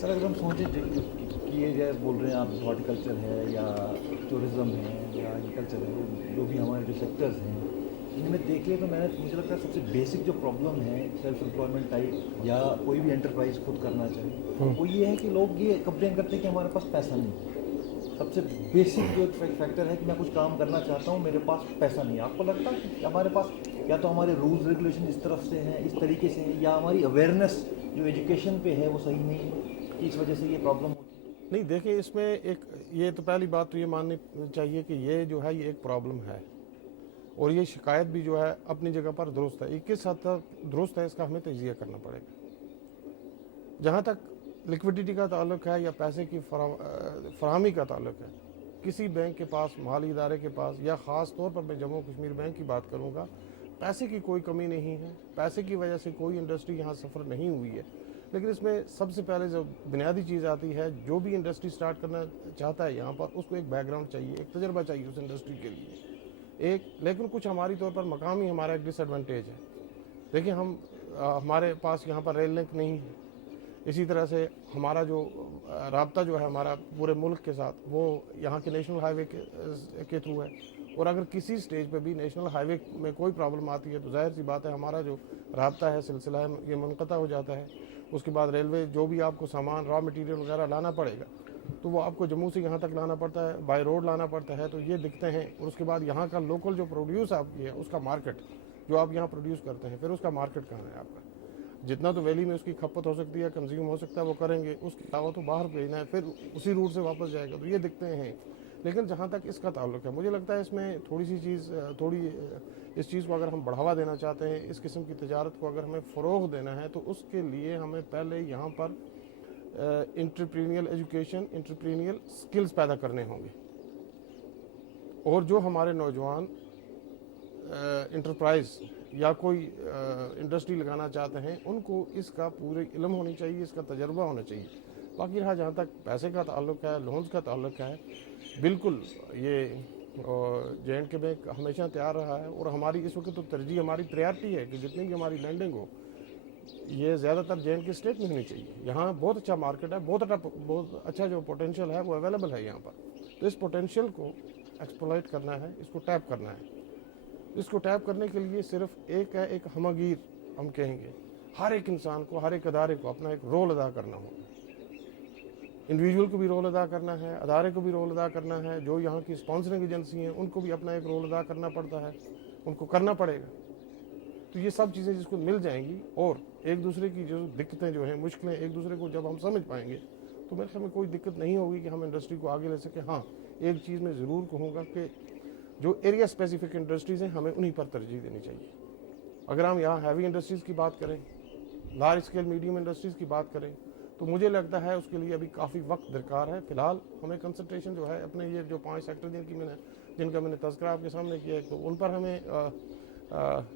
سر اگر ہم سوچیں کہ یہ جو بول رہے ہیں آپ ہارٹیکلچر ہے یا ٹورزم ہے یا ایگریکلچر ہے، جو بھی ہمارے جو سیکٹرز ہیں ان میں دیکھ لیں تو مجھے لگتا ہے سب سے بیسک جو پرابلم ہے سیلف امپلائمنٹ ٹائپ یا کوئی بھی انٹرپرائز خود کرنا چاہے، وہ یہ ہے کہ لوگ یہ کمپلین کرتے ہیں کہ ہمارے پاس پیسہ نہیں ہے۔ سب سے بیسک جو فیکٹر ہے کہ میں کچھ کام کرنا چاہتا ہوں، میرے پاس پیسہ نہیں ہے۔ آپ کو لگتا ہے کہ ہمارے پاس یا تو ہمارے رولز ریگولیشن اس طرف سے ہیں، اس طریقے سے ہیں، یا ہماری اویئرنیس جو ایجوکیشن پہ ہے وہ صحیح نہیں ہے کہ اس وجہ سے یہ پرابلم ہوتی ہے؟ نہیں دیکھیں، اس میں ایک یہ تو پہلی بات تو یہ ماننی چاہیے کہ یہ جو ہے یہ ایک پرابلم ہے، اور یہ شکایت بھی جو ہے اپنی جگہ پر درست ہے۔ یہ کس حد تک درست ہے اس کا ہمیں تجزیہ کرنا پڑے گا۔ جہاں تک لیکوڈیٹی کا تعلق ہے یا پیسے کی فراہمی کا تعلق ہے، کسی بینک کے پاس، مالی ادارے کے پاس، یا خاص طور پر میں جموں کشمیر بینک کی بات کروں گا، پیسے کی کوئی کمی نہیں ہے، پیسے کی وجہ سے کوئی انڈسٹری یہاں سفر نہیں ہوئی ہے۔ لیکن اس میں سب سے پہلے جو بنیادی چیز آتی ہے، جو بھی انڈسٹری سٹارٹ کرنا چاہتا ہے یہاں پر، اس کو ایک بیک گراؤنڈ چاہیے، ایک تجربہ چاہیے اس انڈسٹری کے لیے۔ لیکن کچھ ہماری طور پر مقامی ہمارا ایک ڈس ایڈوانٹیج ہے۔ دیکھیں، ہمارے پاس یہاں پر ریل لنک نہیں ہے، اسی طرح سے ہمارا جو رابطہ جو ہے ہمارا پورے ملک کے ساتھ، وہ یہاں کے نیشنل ہائی وے کے تھرو ہے، اور اگر کسی سٹیج پہ بھی نیشنل ہائی وے میں کوئی پرابلم آتی ہے تو ظاہر سی بات ہے ہمارا جو رابطہ ہے، سلسلہ ہے، یہ منقطع ہو جاتا ہے۔ اس کے بعد ریلوے جو بھی آپ کو سامان، را مٹیریل وغیرہ لانا پڑے گا تو وہ آپ کو جموں سے یہاں تک لانا پڑتا ہے، بائی روڈ لانا پڑتا ہے، تو یہ دکھتے ہیں۔ اور اس کے بعد یہاں کا لوکل جو پروڈیوس آپ کی ہے، اس کا مارکیٹ جو آپ یہاں پروڈیوس کرتے ہیں، پھر اس کا مارکیٹ کہاں ہے آپ کا؟ جتنا تو ویلی میں اس کی کھپت ہو سکتی ہے، کنزیوم ہو سکتا ہے، وہ کریں گے، اس کے علاوہ تو باہر بھیجنا ہے، پھر اسی روٹ سے واپس جائے گا، تو یہ دکھتے ہیں۔ لیکن جہاں تک اس کا تعلق ہے، مجھے لگتا ہے اس میں اس چیز کو اگر ہم بڑھاوا دینا چاہتے ہیں، اس قسم کی تجارت کو اگر ہمیں فروغ دینا ہے، تو اس کے لیے ہمیں پہلے یہاں پر انٹرپرینیل ایجوکیشن، انٹرپرینیل سکلز پیدا کرنے ہوں گے، اور جو ہمارے نوجوان انٹرپرائز یا کوئی انڈسٹری لگانا چاہتے ہیں، ان کو اس کا پورے علم ہونی چاہیے، اس کا تجربہ ہونا چاہیے۔ باقی رہا جہاں تک پیسے کا تعلق ہے، لونز کا تعلق ہے، بالکل یہ جے اینڈ کے بینک ہمیشہ تیار رہا ہے، اور ہماری اس وقت تو ترجیح، ہماری پریارٹی ہے کہ جتنی بھی ہماری لینڈنگ ہو، یہ زیادہ تر جے اینڈ کے اسٹیٹ میں ہونی چاہیے۔ یہاں بہت اچھا مارکیٹ ہے، بہت اچھا جو پوٹینشیل ہے وہ اویلیبل ہے یہاں پر، تو اس پوٹینشیل کو ایکسپلائٹ کرنا ہے، اس کو ٹیپ کرنا ہے۔ اس کو ٹیپ کرنے کے لیے صرف ایک ہے، ایک ہمگیر ہم کہیں گے، ہر ایک انسان کو، ہر ایک ادارے کو اپنا ایک رول ادا کرنا ہوگا۔ انڈیویجول کو بھی رول ادا کرنا ہے، ادارے کو بھی رول ادا کرنا ہے، جو یہاں کی اسپانسرنگ ایجنسی ہیں ان کو بھی اپنا ایک رول ادا کرنا پڑتا ہے، ان کو کرنا پڑے گا۔ تو یہ سب چیزیں جس کو مل جائیں گی، اور ایک دوسرے کی جو دقتیں جو ہیں، مشکلیں ایک دوسرے کو جب ہم سمجھ پائیں گے، تو میرے خیال میں کوئی دقت نہیں ہوگی کہ ہم انڈسٹری کو آگے لے سکیں۔ ہاں، ایک چیز میں ضرور کہوں گا کہ جو ایریا اسپیسیفک انڈسٹریز ہیں، ہمیں انہی پر ترجیح دینی چاہیے۔ اگر ہم یہاں ہیوی انڈسٹریز کی بات کریں، لارج اسکیل میڈیم انڈسٹریز کی بات کریں، تو مجھے لگتا ہے اس کے لیے ابھی کافی وقت درکار ہے۔ فی الحال ہمیں کنسنٹریشن جو ہے اپنے یہ جو 5 سیکٹر جن کا میں نے تذکرہ آپ کے سامنے کیا ہے، تو ان پر ہمیں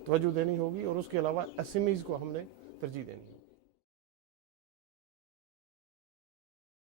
توجہ دینی ہوگی، اور اس کے علاوہ ایس ایم ایز کو ہم نے ترجیح دینی ہوگی۔